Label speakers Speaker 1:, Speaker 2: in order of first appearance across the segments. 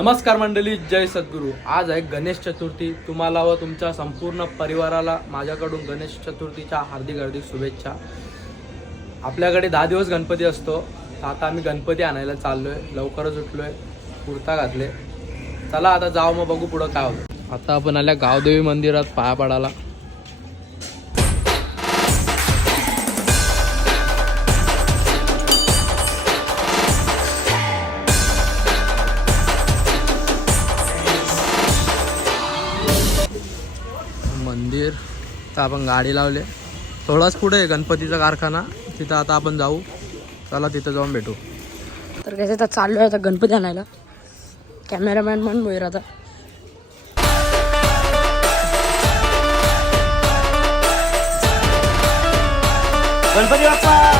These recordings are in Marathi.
Speaker 1: नमस्कार मंडळी जय सद्गुरू. आज आहे गणेश चतुर्थी. तुम्हाला व तुमच्या संपूर्ण परिवाराला माझ्याकडून गणेश चतुर्थीच्या हार्दिक हार्दिक शुभेच्छा. आपल्याकडे दहा दिवस गणपती असतो. तर आता आम्ही गणपती आणायला चाललोय. लवकरच उठलोय. कुर्ता घातले. चला आता जाऊ मग बघू पुढं काय होतं. आता आपण आल्या गावदेवी मंदिरात पाया पडायला. तर आपण गाडी लावले. थोडाच पुढे आहे गणपतीचा कारखाना. तिथं आता आपण जाऊ. चला तिथं जाऊन भेटू.
Speaker 2: तर कसं आता चाललोय आता गणपती आणायला. कॅमेरामॅन म्हणून बोईर आता.
Speaker 1: गणपती बाप्पा!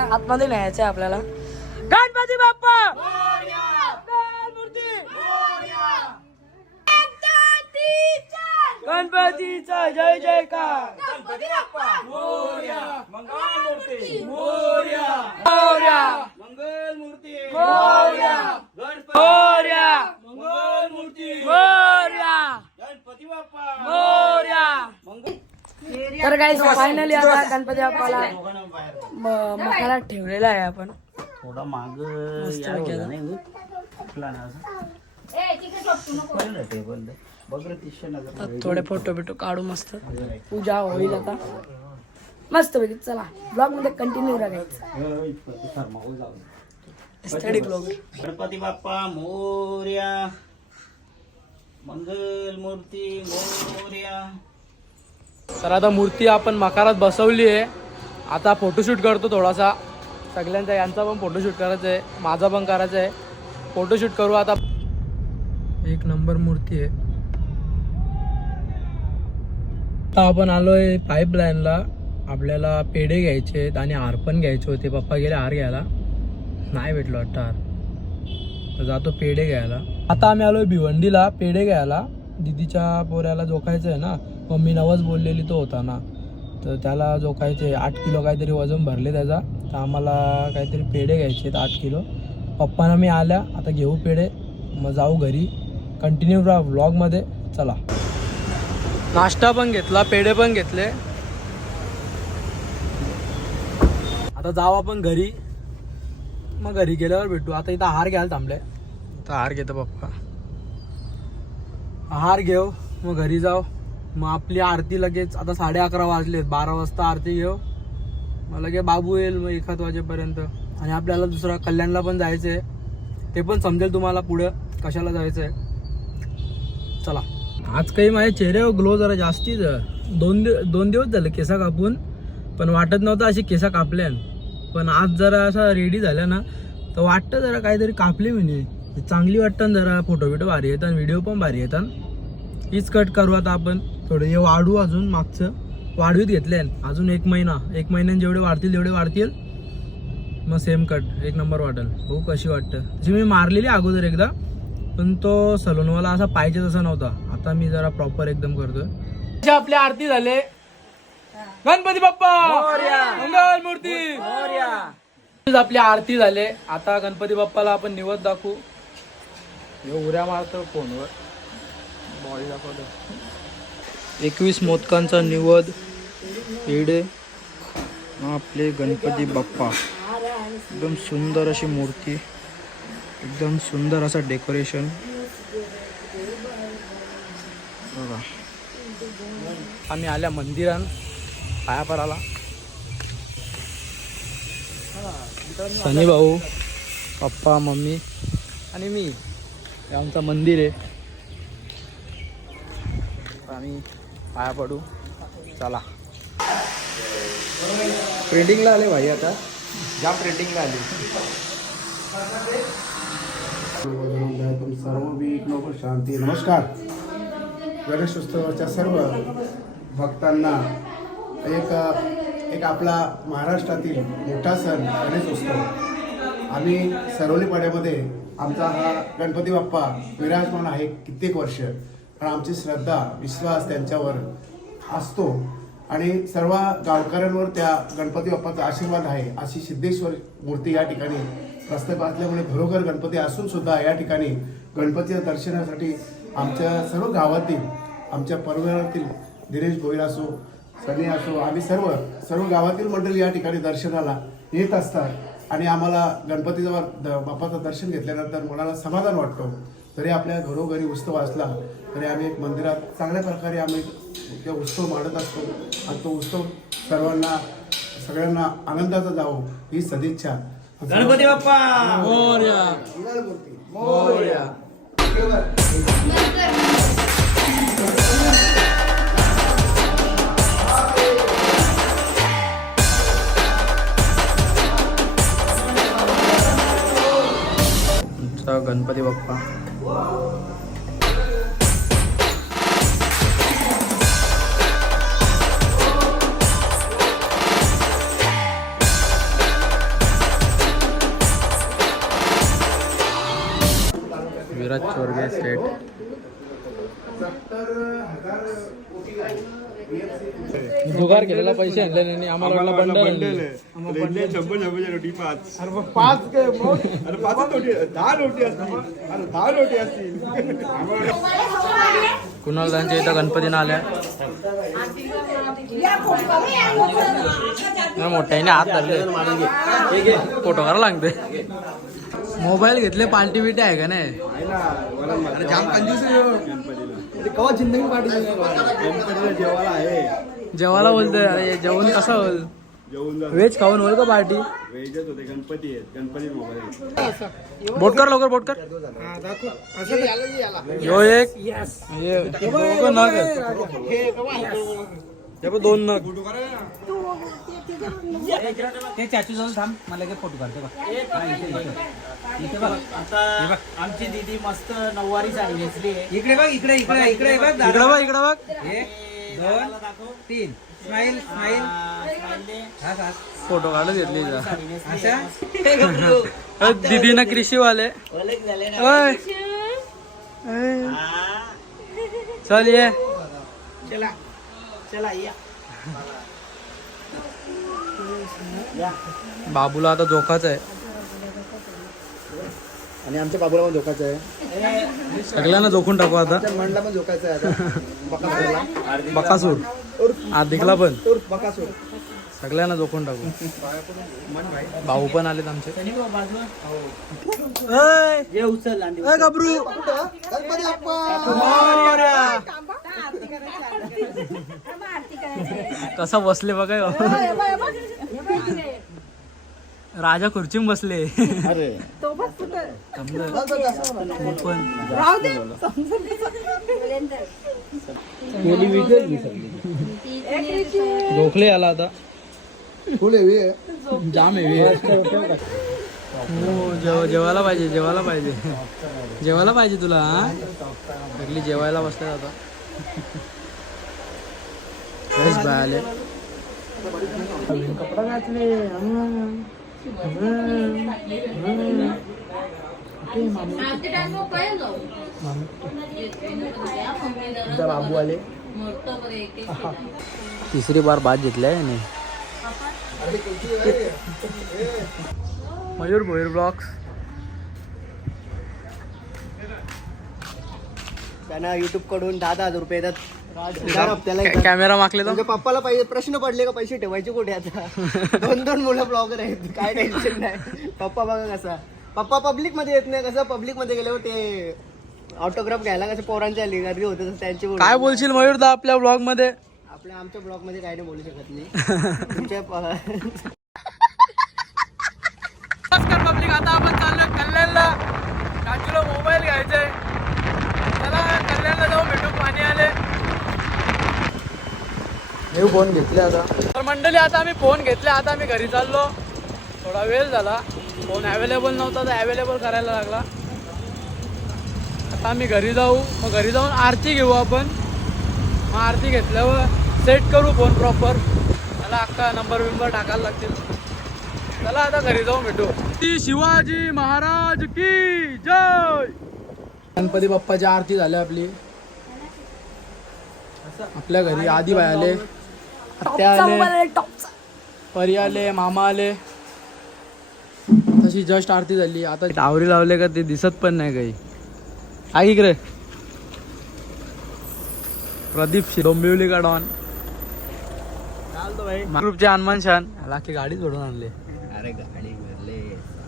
Speaker 2: आतमध्ये न्यायचंय आपल्याला? गणपती बाप्पा! गणपतीचा जय जयकार!
Speaker 3: गणपती बाप्पा!
Speaker 1: मोरया!
Speaker 3: मंगल मूर्ती
Speaker 1: मोरया!
Speaker 2: मोर्या!
Speaker 3: मंगल मूर्ती
Speaker 2: मोर्या!
Speaker 3: गणपती!
Speaker 2: मोर्या!
Speaker 3: मंगल मूर्ती
Speaker 2: मोर्या!
Speaker 3: गणपती बाप्पा!
Speaker 2: मोर्या! तर काही फायनली आता गणपती बाप्पाला मकाला ठेवलेला आहे आपण.
Speaker 3: थोडा माग
Speaker 2: थोडे फोटो बिटो काढू मस्त. पूजा होईल आता. मस्त पैकी चला. ब्लॉगमध्ये कंटिन्यू राहायचं
Speaker 3: गणपती बाप्पा मोर्या. मंगल मूर्ती मोर्या.
Speaker 1: तर आता मूर्ती आपण मकारात बसवली आहे. आता फोटोशूट करतो थोडासा. सगळ्यांचा यांचा पण फोटोशूट करायचा आहे. माझा पण करायचा आहे. फोटोशूट करू आता. एक नंबर मूर्ती आहे. आता आपण आलोय पाईपलाईनला आपल्याला पेढे घ्यायचे आहेत आणि हार पण घ्यायचे होते. पप्पा गेले हार घ्यायला. नाही भेटलो वाटतं हार. तर जातो पेढे घ्यायला. आता आम्ही आलोय भिवंडीला पेढे घ्यायला. दीदीच्या पोऱ्याला जोखायचं आहे ना. मम्मी नवस बोललेली तो होता ना तर त्याला जोकायचे आठ किलो काहीतरी वजन भरले त्याचा तर आम्हाला काहीतरी पेढे घ्यायचे आहेत आठ किलो. पप्पाना मी आल्या आता घेऊ पेढे मग जाऊ घरी. कंटिन्यू राहा व्लॉगमध्ये चला. नाश्ता पण घेतला पेढे पण घेतले. आता जाऊ आपण घरी. मग घरी गेल्यावर भेटू. आता इथं हार घ्यायला थांबले. आता हार घेतो पप्पा. हार घेऊ मग घरी जाऊ. मग आपली आरती लगेच आता साडे अकरा वाजलेत बारा वाजता आरती घेऊ. मग लगे बाबू येईल मग एखाद वाजेपर्यंत. आणि आपल्याला दुसरा कल्याणला पण जायचं आहे ते पण समजेल तुम्हाला पुढं कशाला जायचं आहे चला. आज काही माझ्या चेहऱ्यावर ग्लो जरा जास्तीच दोन दिव दोन दिवस झाले केसा कापून. पण वाटत नव्हतं अशी केसा कापल्यान. पण आज जरा असा रेडी झाल्या ना तर वाटतं जरा काहीतरी कापली म्हणजे. चांगली वाटतं जरा फोटो बिटो भारी येतात व्हिडिओ पण भारी येतात. हीच कट करू आता आपण. थोडं. हे वाढू अजून मागचं. वाढवीत घेतले अजून एक महिना. एक महिन्यात जेवढे वाढतील तेवढे वाढतील. मग सेम कट एक नंबर वाटेल हो कशी वाटतं? जी मी मारलेली अगोदर एकदा पण तो सलोनवाला असा पाहिजे तसा नव्हता. आता मी जरा प्रॉपर एकदम करतोय. आपली आरती झाले. गणपती बाप्पा! मंगल मूर्ती! आपली आरती झाले आता गणपती बाप्पाला आपण निवद दाखवू. हे उड्या मारतो फोनवर. बॉडी दाखवतो. एकवीस मोदकांचा निवद पेढे आपले गणपती बाप्पा. एकदम सुंदर अशी मूर्ती. एकदम सुंदर असं डेकोरेशन. बघा. आम्ही आल्या मंदिरात पाया पडाला सनी भाऊ पप्पा मम्मी आणि मी. आमचं मंदिर आहे. आम्ही पाया पडू. चला. प्रिंटिंगला आले भाई आता. जाम प्रिंटिंगला आली.
Speaker 4: तुम सर्व विघ्नों शांती। नमस्कार. गणेश उत्सवाच्या सर्व भक्तांना एक एक आपला महाराष्ट्रातील मोठा सण गणेश उत्सव. आम्ही सरवली पाड्यामध्ये आमचा हा गणपती बाप्पा विराजमान आहे कित्येक वर्ष. पण आमची श्रद्धा विश्वास त्यांच्यावर असतो. आणि सर्व गावकऱ्यांवर त्या गणपती बाप्पाचा आशीर्वाद आहे अशी सिद्धेश्वर मूर्ती या ठिकाणी प्रस्ताव असल्यामुळे घरोघर गणपती असून सुद्धा या ठिकाणी गणपतीच्या दर्शनासाठी आमच्या सर्व गावातील आमच्या परिवारातील दिनेश गोयल असो सनी असो आम्ही सर्व सर्व गावातील मंडळी या ठिकाणी दर्शनाला येत असतात. आणि आम्हाला गणपतीचा द- बाप्पाचं दर्शन घेतल्यानंतर मनाला समाधान वाटतो. जरी आपल्या घरोघरी उत्सव असला तरी आम्ही एक मंदिरात चांगल्या प्रकारे आम्ही तो उत्सव मांडत असतो. आणि तो उत्सव सर्वांना सगळ्यांना आनंदाचा जावो ही सदिच्छा.
Speaker 3: गणपती बाप्पा!
Speaker 1: मोर्या! मोर्या! आमचा गणपती बाप्पा. Uou! जुगार केलेला पैसे आणले नाही आम्हाला वाटलं बंडल आणले.
Speaker 5: शंभर शंभरच्या नोटी पाच. अरे मग पाच काय अरे पाच नोटी दहा नोटी असतील. अरे दहा नोटी असतील.
Speaker 1: कुणाल त्यांच्या इथं गणपतीनं आल्या? मोठ्याने हात धरले. फोटो करा लागते. मोबाईल घेतले पार्टी बिटी आहे का नाही?
Speaker 5: गणपतीला जेवायला आहे.
Speaker 1: जेवायला बोलतोय अरे जेवण कसं होईल?
Speaker 5: जेवून जा
Speaker 1: व्हेज खाऊन होईल का पार्टी?
Speaker 5: वेजच होते गणपती आहेत गणपती मोबाईल
Speaker 1: बोट कर लवकर बोट कर यो एक नग दोन नग.
Speaker 3: ते चाचू जाऊन थांब. मला काही फोटो काढते बघ. आमची दीदी मस्त नऊवारी साडी नेसली आहे
Speaker 6: इकडे बघ इकडे इकडे इकडे बघ
Speaker 1: इकडं बघ इकडं बघ.
Speaker 6: दोन तीन. स्माइल स्माइल हा
Speaker 1: फोटो काढत घेतली अ, दीदीनं कृषीवाले. चल ये.
Speaker 3: चला. चला या.
Speaker 1: बाबूला आता धोकाच आहे.
Speaker 4: आणि आमच्या बाबूला पण धोकाचं आहे.
Speaker 1: सगळ्यांना जोखून टाकू आता.
Speaker 4: मंडला पण धोकाचं आहे आता.
Speaker 1: बकासूर. आदिकला पण.
Speaker 4: बकासूर.
Speaker 1: सगळ्यांना जोखून टाकू. भाऊ पण आलेत आमचे. गबरू कसा बसले बघा. राजा खुर्चीम बसले. मी झोकले आला आता.
Speaker 4: फुल हेवी आहे.
Speaker 1: जाम हेवी हो जेव जेवायला पाहिजे जेवायला पाहिजे. जेवायला पाहिजे तुला हा? सगळी जेवायला बसल्या आता. बस बाय आले कपडा घातले. बाबू आले तिसरी बार भात घेतलाय याने मयूर भोईर ब्लॉक्स
Speaker 7: त्यांना युट्यूबकडून दहा दहा हजार रुपये येतात.
Speaker 1: कॅमेरा मागले तर
Speaker 7: पप्पाला पाहिजे प्रश्न पडले का पैसे ठेवायचे कुठे आता? दोन दोन मुलं ब्लॉगर आहेत. काय टेन्शन नाही. पप्पा बघा कसा. पप्पा पब्लिकमध्ये येत नाही कसं पब्लिकमध्ये गेल्यावर ते ऑटोग्राफ घ्यायला कसं पोरांच्या गर्दी होते त्यांची बोलू.
Speaker 1: काय बोलशील मयूर दा आपल्या ब्लॉगमध्ये?
Speaker 7: आपल्या आमच्या ब्लॉगमध्ये काय नाही बोलू शकत नाही तुमच्या
Speaker 1: नमस्कार पब्लिक आता आपण चाललो कल्याणला. काकीला मोबाईल घ्यायचाय. चला कल्याणला जाऊ भेटू पाणी आले. मी फोन घेतले आता. तर मंडळी आता आम्ही फोन घेतले आता आम्ही घरी चाललो. थोडा वेळ झाला. फोन अवेलेबल नव्हता तर अवेलेबल करायला लागला. आता आम्ही घरी जाऊ. मग घरी जाऊन आरती घेऊ आपण. मग आरती घेतल्यावर सेट करू फोन प्रॉपर मला अख्खा नंबर बिंबर टाकायला लागतील. चला आता घरी जाऊन भेटू. श्री शिवाजी महाराज की जय! गणपती बाप्पाची आरती झाली आपली. आपल्या घरी आदिबाई आले. आत्या आले. परी आले मामा आले. तशी जस्ट आरती झाली. आता आवरी लावले का ते दिसत पण नाही काही. आई इकडे. प्रदीप डोंबिवली का डॉन ग्रुपचे हनुमान शान. की गाडी सोडून आणले.
Speaker 7: अरे गाडी भरले.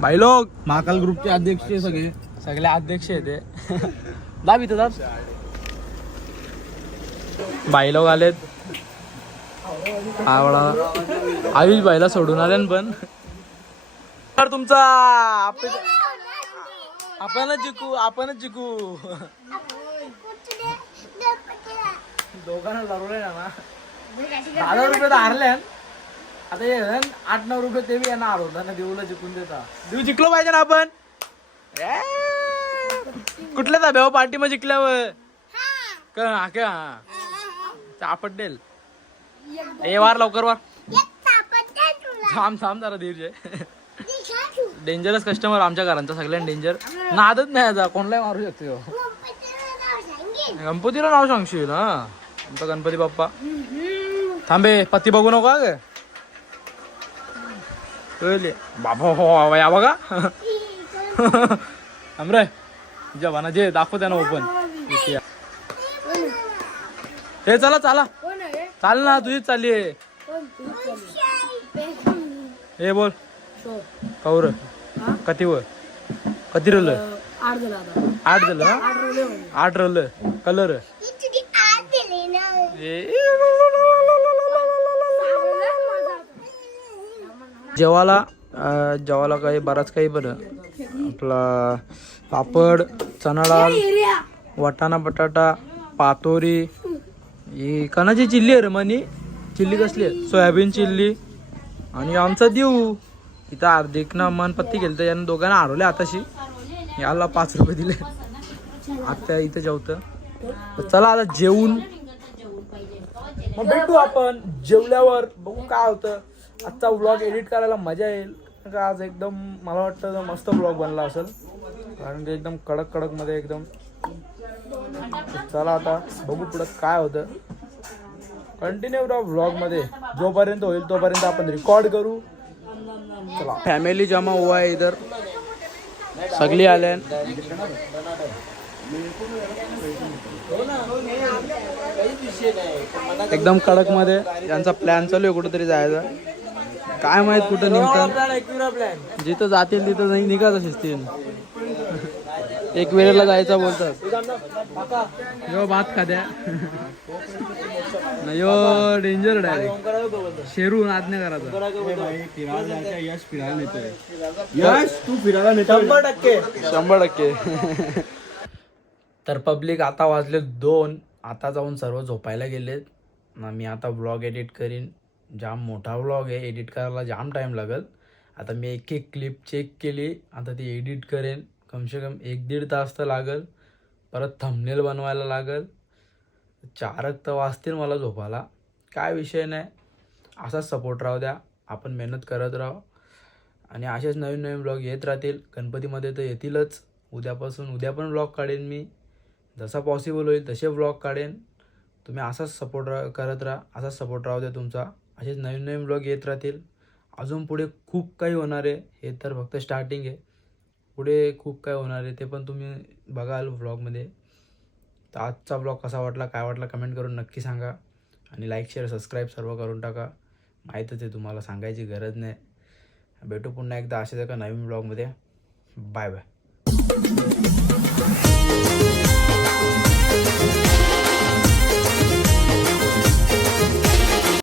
Speaker 1: भाई लोक. महाकाल ग्रुपचे अध्यक्ष आहे सगळे. सगळे अध्यक्ष आहे ते दाब इथं दाब. भाई लोक आलेत. आवडा आयुष भाईला सोडून आले पण. तर तुमचा आपणच जिंकू आपणच जिंकू. दोघांना आहे ना. दहा रुपये तर हारले आता हे आठ नऊ रुपये ते बी यांना हरवता ना देऊला जिंकून देता. देऊ जिंकलो पाहिजे ना आपण. ए! कुठल्या धाब्यावर पार्टी मग जिंकल्यावर. का हा का चापटेल ए वार लवकर वार. थांब थांब जरा धीरजे डेंजरस कस्टमर आमच्या घरांचा सगळ्यांना डेंजर नादच नाही आता कोणलाही मारू शकतो. गणपतीला नाव सांगशील ना आमचा गणपती बाप्पा. थांबे पत्ती बघू नका ग. कळले? बाबा हो या बघा. थांबरे जवाना जे दाखव त्यांना ओपन हे चला चला. चाल ना तुझीच चालली आहे. हे बोल. कौर कती वर कधी रलं
Speaker 2: आठ झाला
Speaker 1: आठ झालं ना
Speaker 2: आठ रोले होते.
Speaker 1: आठ रलं कलर जेवाला अं, जेवाला काही बराच काही बरं आपला पापड चणा डाळ वाटाणा बटाटा पातोरी ही कणाची चिल्ली आहे रे मनी चिल्ली कसली आहे सोयाबीन चिल्ली आणि आमचा देऊ इथं हार्दिक ना केलं तर यानं दोघांना हरवले आताशी. याला पाच रुपये दिले. आता इथं जेवतं. चला आता जेवून. मग भेटू आपण. जेवल्यावर बघू काय होतं. आजचा व्लॉग एडिट करायला मजा येईल. का आज एकदम मला वाटतं मस्त व्लॉग बनला असेल. कारण की एकदम कडक कडकमध्ये एकदम. चला आता बघू पुढं काय होतं. कंटिन्यू राहा व्लॉगमध्ये जोपर्यंत होईल तोपर्यंत आपण रेकॉर्ड करू. फॅमिली जमा हुआ है इधर. सगळी आले एकदम कडकमध्ये. यांचा प्लॅन चालू आहे कुठेतरी जायचा. काय माहीत कुठं निघतात जिथं जातील तिथं नाही निघत असतील एक वेळेला जायचा बोलतात. यो भात खाद्या नाही, यो डेंजर डायरेक्ट शेरू नाद नाही करायचा.
Speaker 5: यश फिरायला नेतोय यश तू फिरायला नेतोय
Speaker 1: शंभर टक्के. तर पब्लिक आता वाजले दोन. आता जाऊन सर्व झोपायला गेलेत. ना मी आता व्लॉग एडिट करीन. जाम मोठा व्लॉग आहे. एडिट करायला जाम टाईम लागेल. आता मी एक एक क्लिप चेक केली. आता ती एडिट करेन. कमसे कम एक दीड तास तर लागेल. परत थंबनेल बनवायला लागेल. चारक तर वाजतील मला झोपायला. काय विषय नाही. असाच सपोर्ट राहू द्या. आपण मेहनत करत राहू. आणि असेच नवीन नवीन ब्लॉग येत राहतील. गणपतीमध्ये तर येतीलच. उद्यापासून उद्या पण ब्लॉग काढेन मी. जसा पॉसिबल होईल तसे ब्लॉग काढेन. तुम्ही असाच सपोर्ट रा करत राहा. असाच सपोर्ट राहू द्या तुमचा. असेच नवीन नवीन ब्लॉग येत राहतील. अजून पुढे खूप काही होणार आहे. हे तर फक्त स्टार्टिंग आहे. पुढे खूप काय होणार आहे ते पण तुम्ही बघाल व्लॉगमध्ये तर आजचा ब्लॉग कसा वाटला काय वाटला कमेंट करून नक्की सांगा. आणि लाईक शेअर सबस्क्राईब सर्व करून टाका. माहीतच आहे तुम्हाला सांगायची गरज नाही. भेटू पुन्हा एकदा अशाच एका नवीन ब्लॉगमध्ये बाय बाय